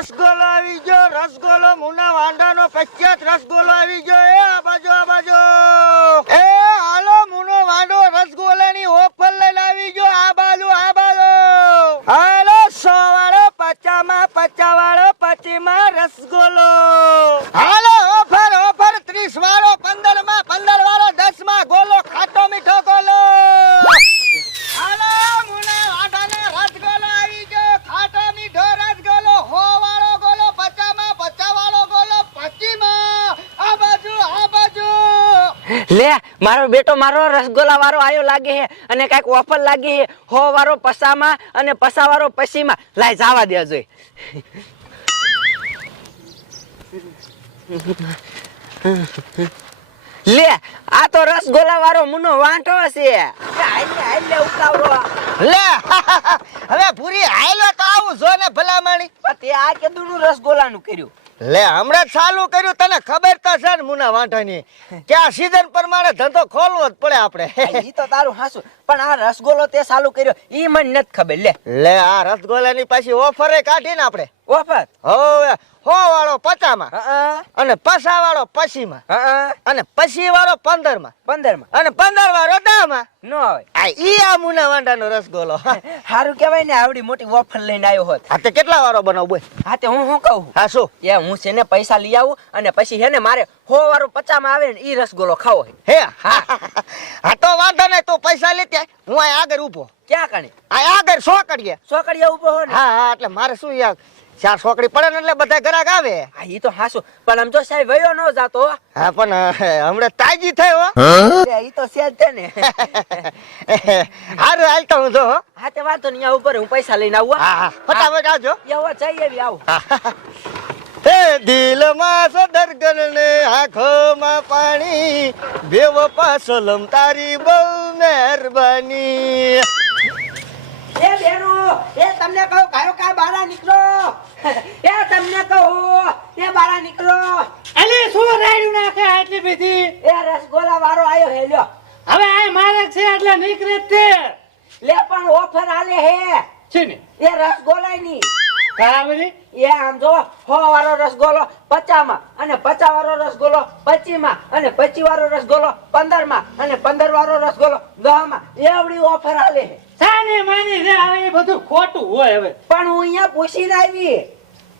રસગોલો આવી ગયો, રસગોલો મુના વાંડાનો પ્રખ્યાત રસગોલો આવી ગયો. એ આ બાજુ આ બાજુ. એ હાલો મુનો વાંડો રસગોલાની ઓફર લઈને આવી ગયો. આ બાજુ આ બાજુ. હાલો સો વાળો પચામાં પચા વાળો પચીમાં રસગોલો. હાલો ઓફર ઓફર ત્રીસ વાળો પંદરમાં પંદર વાળો દસમાં ગોલો ખાટો મીઠો ગોલો હાલો મુના વાંડાને રસગોલો આવી ગયો ખાટો મીઠો રસગોલો હો વાળો ગોલો પચામાં પચા વાળો ગોલો પચીમાં આ બાજુ આ બાજુ લે મારો બેટો મારો રસગોલા વાળો આયો લાગે છે અને કાંઈક ઓફર લાગી છે હો. વાળો પસામાં અને પસા વાળો પસીમાં. લાય જવા દે જોઈ લે આ તો રસગોલા વાળો મુનો વાંટો છે. લે હવે પૂરી આયલો તો આવું જો ને ભલામણી. તે આ કેદુનું રસગોલાનું કર્યું. લે હમણાં ચાલુ કર્યું તને ખબર તો છે ને મુના વાંઠાની કે આ સીઝન પ્રમાણે ધંધો ખોલવો જ પડે આપણે. ઈ તો તારું હાસું. પણ આ રસગોલો તે ચાલુ કર્યો ઈ મને નથી ખબર લે. લે આ રસગોલાની પાછી ઓફરે કાઢી ને આપણે. ઓફર હવે હો વાળો પચામાં અને પસા વાળો પછીમાં અને પછી વાળો પંદરમાં. પંદરમાં. અને પંદર વાળો દામાં. નો આવે. આ ઈ આ મુના વાંડાનો રસગોલો. સારું કહેવાય ને આવડી મોટી ઓફર લઈને આવ્યો હોત. આ તે કેટલા વાળો બનાવ બોય હા તે હું શું કહું? હા શું? એ હું છે ને પૈસા લઈ આવું અને પછી હે ને મારે હો વાળો પચામાં આવે ને ઈ રસગોલો ખાવો હે. હા? હા. તો વાંધો નહીં તું પૈસા લેતી. હું આ આગળ ઊભો. ક્યાં કણે? આ આગળ સો કરીએ સોકડિયા ઊભો હો ને. હા હા એટલે મારે શું યાર ચાર છોકરી પડે ને એટલે બધા ગ્રાહક આવે. હા ઈ તો હાસું પણ આમ જો સાહેબ વયો નો જાતો હા. પણ હમણાં તાજી થયો એ ઈ તો છે ને. હારું હાલ તો હું જો હો. તે વાંધો નહીં ઉપર હું પૈસા લઈને આવું હો. ફટાફટ આવજો. એવો જઈ એવી આવું. હે દિલમાં સદરગન ને આંખોમાં પાણી બેવ પાસલમ તારી બહુ મહેરબાની. એ બેનો એ તમને કહું કયો કા બારા નીકળો? એ તમને કહું એ બારા નીકળો. અલે શું રાડ્યું નાખે આટલી બીજી એ રસગોલા વાળો આયો હેલ્યો હવે આ મારે છે એટલે નીકળે તે. લે પણ ઓફર આલે હે. છે એ રસગોલા ની કાવરી એ આમ જો સો વાળો રસગોલો પચામાં અને પચા વાળો રસગોલો પચીમાં અને પચી વાળો રસગોલો પંદરમાં અને પંદર વાળો રસગોલો દહમાં એવડી ઓફર આલે હે. સાની માની રે હવે એ બધું ખોટું હોય હવે. પણ હું અહીંયા પૂછીને આવી.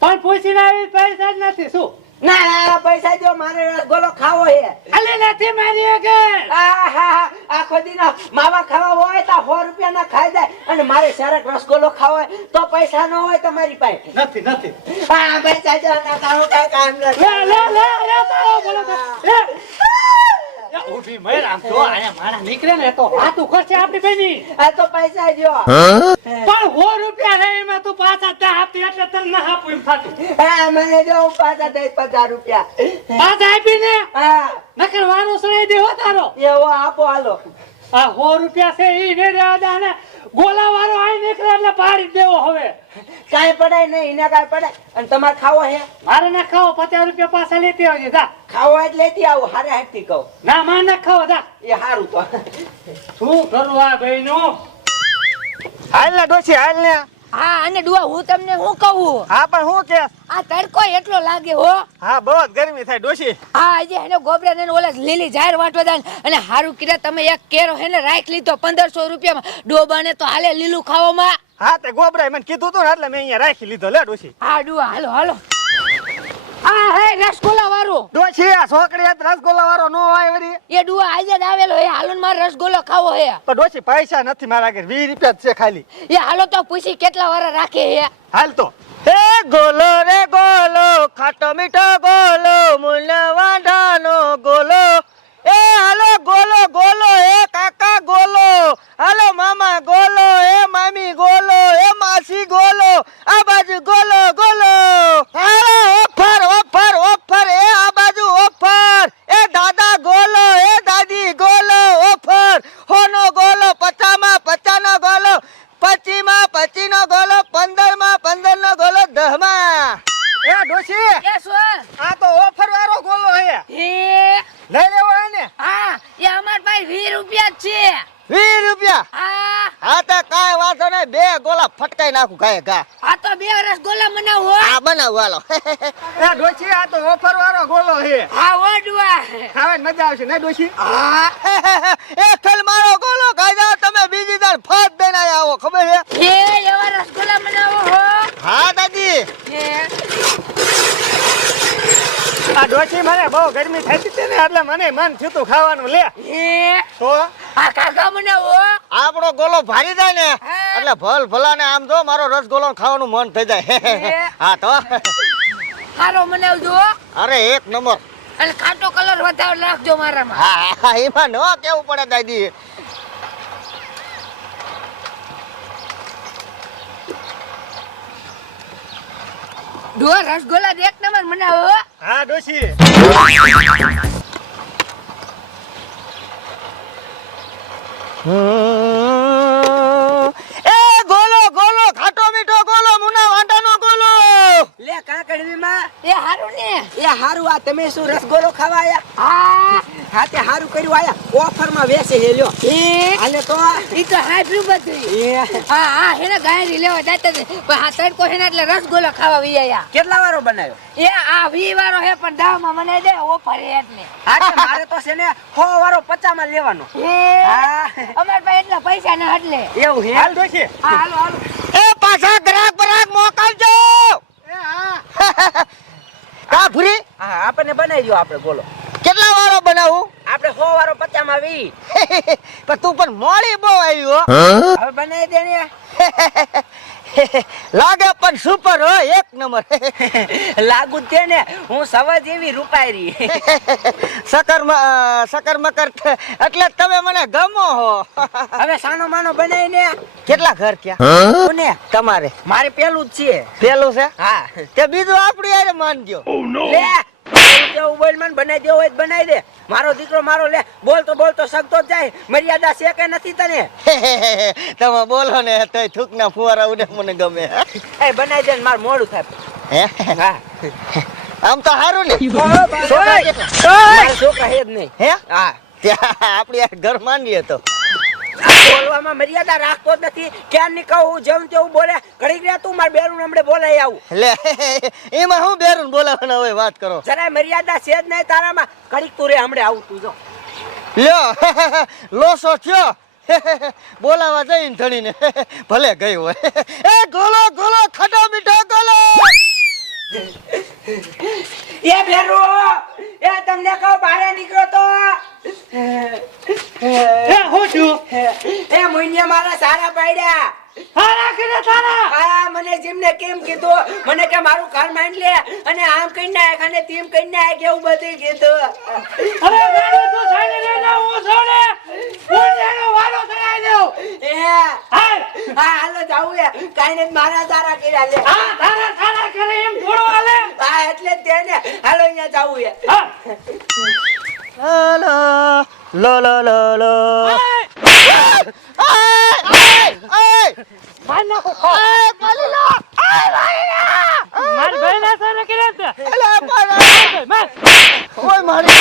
પણ પૂછીને આવી પૈસા જ નથી શું? ના ના પૈસા જો મારે રસગોલો ખાવો હે અલી નથી મારી આગળ આહાહા, આખો દિન માવા ખાવા હોય તો સો રૂપિયા ના ખાઈ જાય અને મારે શરક રસગોલો ખાવો હોય તો પૈસા ન હોય તમારી પાસે. નથી નથી. હા પૈસા જો ના તારું કઈ કામ નથી. લે લે લે તારો બોલો લે. ઊભી મર આમ તો આયા મારા નીકળે ને તો વાતું કરશે આપણી બેની. આ તો પૈસા જો. પણ હો રૂપિયા રે એમાં તું પાછા આપતી એટલે તને ના આપું એમ થતું. હા મને જો હું પાછા દઈશ પચાસ રૂપિયા. પાછા આપીને? હા. નકર વાનો સડાઈ દેવો તારો. એવો આપો હાલો. આ સો રૂપિયા છે એ વેરે આદા ને ગોલા વાળો આઈ નીકળે એટલે પાડી દેવો હવે. કાંઈ પડાય નહીં એને કાંઈ પડાય. અને તમારે ખાવો હે? મારે ના ખાવો પચાસ રૂપિયા પાછા લેતી આવજે દા ખાવો એટલે લેતી આવું હારે હાથથી કહું. ના માં ના ખાવો દા એ સારું તો. શું કરું આ બહેનો હાલ ના ડોસી હાલ ને. હા અને ડુઆ હું તમને હું કહું? હા પણ હું કે? આ તડકો એટલો લાગે હો. હા બહુ ગરમી થાય ડોશી. હા આજે એને ગોબરા ને ઓલા લીલી જાહેર વાટવા દાન અને હારું કીધા તમે એક કેરો હેને રાખ લીધો પંદરસો રૂપિયામાં. ડોબાને તો હાલે લીલું ખાવામાં. હા તે ગોબરાએ મને કીધું તું ને એટલે મેં અહીંયા રાખી લીધો. લે ડોશી. હા ડુઆ હાલો હાલો. આ હે રસગોલા વાળો ડોશી આ છોકરી રસગોલા વાળો નો આવે વળી. એ ડુઆ આજે જ આવેલો હે હાલો મારે રસગોલો ખાવો હે. પણ ડોશી પૈસા નથી મારા ઘરે વીસ રૂપિયા છે ખાલી. એ હાલો તો પૂછી કેટલા વાળા રાખે હે. હાલ તો. હે ગોલો રે ગોલો ખાટો મીઠો ગોલો મુલ વાંઢાનો ગોલો એ હાલો ગોલો ગોલો એ કાકા ગોલો હાલો મામા ગોલો એ મામી ગોલો એ માસી ગોલો આ બાજુ ગોલો ગોલો હાલો ઓફર ઓફર ઓફર એ આ બાજુ ઓફર એ દાદા ગોલો એ દાદી ગોલો ઓફર હોનો ગોલો પચામાં પચાનો ગોલો પચીમાં પચીનો ગોલો પંદરમાં પંદરનો ગોલો દહમાં એ ડોશી એ શું આ તો ઓફર વાળો ગોલો હે હે લઈ લેવો હે ને તો કાંઈ વાંધો નહીં બે ગોલા ફટકાઈ નાખું ગાય ગા. આ તો બે રસગોલા બનાવો આ બનાવો હાલો. એ ડોશી આ તો ઓફર વાળો ગોલો છે. હા ઓડવા મજા આવશે ને ડોશી? હા. એ ખેલ મારો ગોલો ખાઈ તમે બીજી દાર ફાટ દઈને આવો ખબર છે? એ એવા રસગોલા બનાવો હો. હા દાદી. આ ડોશી મને બહુ ગરમી થતી હતી ને એટલે મને મન થયું ખાવાનું લે. એ તો? આ કાકા બનાવો આપણો ગોલો ભારી જાય ને એટલે ભલ ભલા ને આમ જો મારો રસગોલો ખાવાનું મન થઈ જાય. હા? તો. હારો મને જો અરે એક નંબર. અને કાટો કલર વધારે નાખજો મારામાં. હા હા એમાં ન કેવું પડે દાદી. ડો રસગોલા એક નંબર મને હો. હા ડોશી. એ ગોલો ગોલો ખાટો મીઠો ગોલો મુના વાંટાનો ગોલો લે કાકડવીમાં એ હારું ને એ હારું આ તમે શું રસગોલો ખાવા આયા? હા. હા તે સારું કર્યું આયા. ઓફરમાં વેચે હે લ્યો. એ? હાલે તો ઈ તો હાફ્યું બધું એ. હા હા હેને ગાયરી લેવા જાતા. પણ હા તડકો હેને એટલે રસગોલો ખાવા વી આયા. કેટલા વારો બનાવ્યો? એ આ વી વારો હે પણ દાવમાં મને દે ઓફર હે એટલે હા તે મારે તો છે ને હો વારો પચામાં લેવાનો. એ હા. અમાર પાસે એટલા પૈસા ના એટલે એવું હે હાલ દોશી હા હાલો હાલો. એ પાછા ગ્રાહક બરાક મોકલજો. કા ભૂરી? હા આપણને બનાવી દો આપણે બોલો. કેટલા વાળો બનાવું? આપણે સો વારો પચામાં વી. પણ તું પણ મોડી બહુ આવ્યો હવે બનાવી દે ને લાગે પણ સુપર હો એક નંબર. લાગુ છે ને હું સવા જેવી રૂપાયરી. સકર સકર મકર એટલે તમે મને ગમો હો. હવે સાનો માનો બનાવીને કેટલા ઘર ત્યાં ને તમારે. મારે પેલું જ છે. પેલું છે? હા. તે બીજું આપણું યાર માનજો. લે જેવું બોલ મને બનાવી દેવો હોય બનાવી દે. મારો દીકરો મારો લે. બોલતો બોલતો સગતો જ જાય. મર્યાદા છે કે નથી તને? તમે બોલો ને તો થૂકના ફુવારા ઉડે મને ગમે. એ બનાવી દે ને મારું મોડું થાય. હે? હા. આમ તો સારું ને. છોકરા હે જ નહીં. હે? હા. આપણી ઘર માનીએ તો. બોલવામાં મર્યાદા રાખતો જ નથી. ક્યાં ની કહું જેવું તેવું બોલે. ઘડી ગયા તું માર બેરું હમણે બોલાય આવું. લે એમાં હું બેરું બોલાવાના હોય વાત કરો. જરાય મર્યાદા છે જ નહીં તારામાં. ઘડીક તું રે હમણે આવું તું જો. લ્યો લોસો થયો. બોલાવા જઈને ધણીને. ભલે ગઈ હોય. એ ગોલો ગોલો ખાટો મીઠો ગોલો. એ ભેરુ એ તમને કહું બારે નીકળો તો. એ હું મુન્યા મારા સારા પાડ્યા. હારા કરે તારા મને જેમને કેમ કીધું મને કે મારું ઘર માંડ લે અને આમ કઈ નાખ અને તેમ કઈ નાખ એવું બધું કીધું. હવે ગાડી તો હું છોડે હું એનો વારો ચડાઈ દઉં. એ હાલ. હા હાલો જાવું એ. કાઈ ને મારા સારા કર્યા લે. આ તારા કરે એમ થોડો હાલે. હા એટલે તેને. હાલો અહીંયા જાવું એ. હા. લો લો લો લો માર નાખો ખો માર ભાઈ ના સારા કર્યા છે. માર. ઓય મારી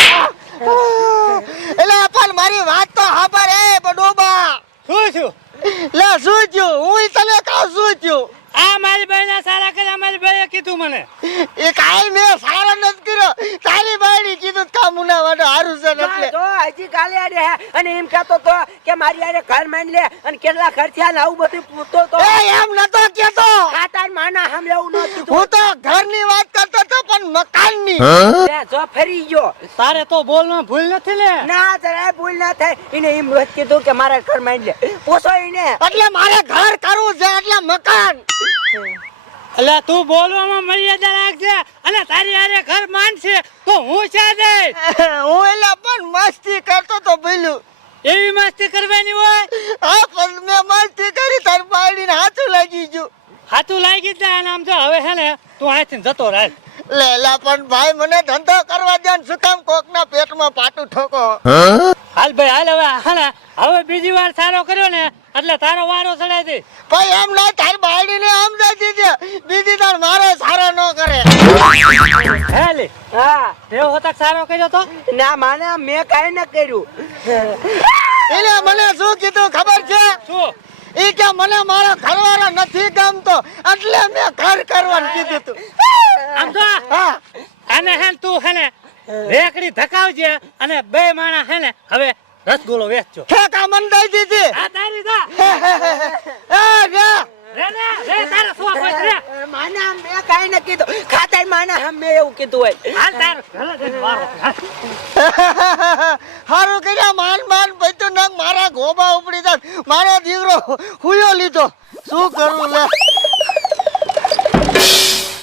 એટલે પણ મારી વાત તો હાબર એ બડોબા. શું છું લે શું થયું? હું તને કહું શું થયું? આ ના સારા કરે અમલભાઈ કીધું મને. એ કાઈ મે સારા નથી કર્યો. તારી બાયડી કીધું કામ મુના વાડો હારું છે ને એટલે. તો હજી કાલે આડે હે. અને એમ કહેતો તો કે મારી આડે ઘર માંડ લે અને કેટલા ઘર થયા ને આવું બધું પૂછતો તો એ એમ નતો કેતો આ તાર માના હમ એવું ન કીધું. હું તો ઘરની વાત કરતો તો પણ મકાનની. લે, જો ફરી ગયો. તારે તો બોલમાં ભૂલ નથી લે. ના જરાય ભૂલ ના થાય. એને એમ રોજ કીધું કે મારા ઘર માંડ લે. પૂછો એને. એટલે મારે ઘર કરવું છે એટલે મકાન. એટલે તું બોલવામાં મર્યાદા રાખજે અને તારી હારે ઘર માનશે તો હું છે દે હું એટલે પણ મસ્તી કરતો તો પેલું એવી મસ્તી કરવાની હોય? હા પણ મેં મસ્તી કરી તાર બાળીને હાથું લાગી ગયું. હાથું લાગી જ જાય અને આમ જો હવે હે ને તું અહીંથી જતો રહે લેલા પણ ભાઈ મને ધંધો કરવા દે ને શું કામ કોકના પેટમાં પાટું ઠોકો? હાલ ભાઈ હાલ હવે હાલે હવે બીજી વાર સારો કર્યો ને એટલે તારો વારો ચડાઈ દે ભાઈ એમ ના તારી આમ સમજાઈ દીધી બીજી તાર મારો સારો ન કરે. હે લે હા દેવ હોતક સારો કર્યો તો? ના માને મે કાઈ ન કર્યું. એટલે મને શું કીધું ખબર છે? શું? ઈ કે મને મારો ઘરવાળો નથી ગમતો એટલે મેં ઘર કરવાનું કીધું તું. આમ તો હા. અને હે તું હે ને રેકડી ધકાવજે અને બે માણા હે ને હવે રસગુલ્લો વેચજો. ઠેકા મન દઈ દીધી? આ તારી દા એ રે. ને રે તારે સુવા કોઈ રે. માના મેં કાઈ ન કીધું. ખાતર માના મે એવું કીધું હોય. હાલ તાર ઘરે જઈને મારો હાલ. હારું કર્યા માન માન પૈતું નંગ મારા ગોબા ઉપડી જાત મારો દીકરો હુયો લીધો. શું કરું લે?